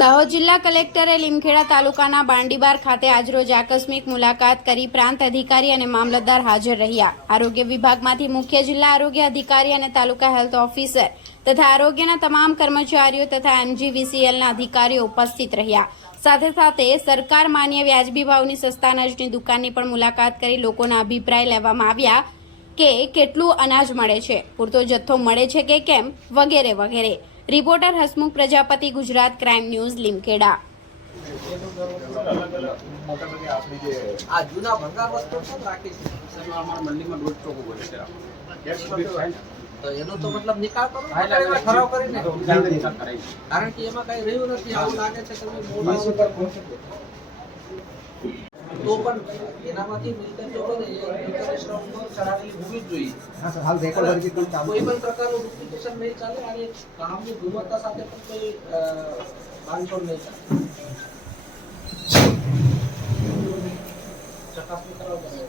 દાહોદ જિલ્લા કલેક્ટરે લીમખેડા તાલુકાના બાંડીબાર ખાતે આજરોજ આકસ્મિક મુલાકાત કરી પ્રાંત અધિકારી અને મામલતદાર હાજર રહ્યા. આરોગ્ય વિભાગમાંથી મુખ્ય જિલ્લા આરોગ્ય અધિકારી અને તાલુકા હેલ્થ ઓફિસર તથા આરોગ્યના તમામ કર્મચારીઓ તથા એમજીવીસીએલના અધિકારીઓ ઉપસ્થિત રહ્યા. સાથે સાથે સરકાર માન્ય વ્યાજબી ભાવની સસ્તા અનાજની દુકાનની પણ મુલાકાત કરી લોકોના અભિપ્રાય લેવામાં આવ્યા કે કેટલું અનાજ મળે છે? પૂરતો જથ્થો મળે છે કે કેમ? વગેરે વગેરે. Reporter Hasmukh Prajapati Gujarat crime news Limkheda આ જૂના ભંગાર વસ્તુ છે ને રાખી છે સર અમારા મંડીમાં દોઢ ચોકો બોલે છે તો એનો તો મતલબ નિકાલ કરો ને, હા, એટલે એમાં ઠરાવ કરીને નિકાલ કરાય છે. કારણ કે એમાં કઈ રહ્યું નથી આવું લાગે છે તમે મોટા તો પણ એનામાંથી મિલકત જો બને એ મિલકત શ્રમમાં ચડાવેલી હોવી જ જોઈએ. હા સર હાલ રેકોર્ડ તરીકે ચાલુ કોઈ પણ પ્રકારનું ડુપ્લિકેશન નહીં ચાલે અને કામની ગુણવત્તા સાથે પણ કોઈ બાંધછોડ નહીં ચાલે? ચકાસણી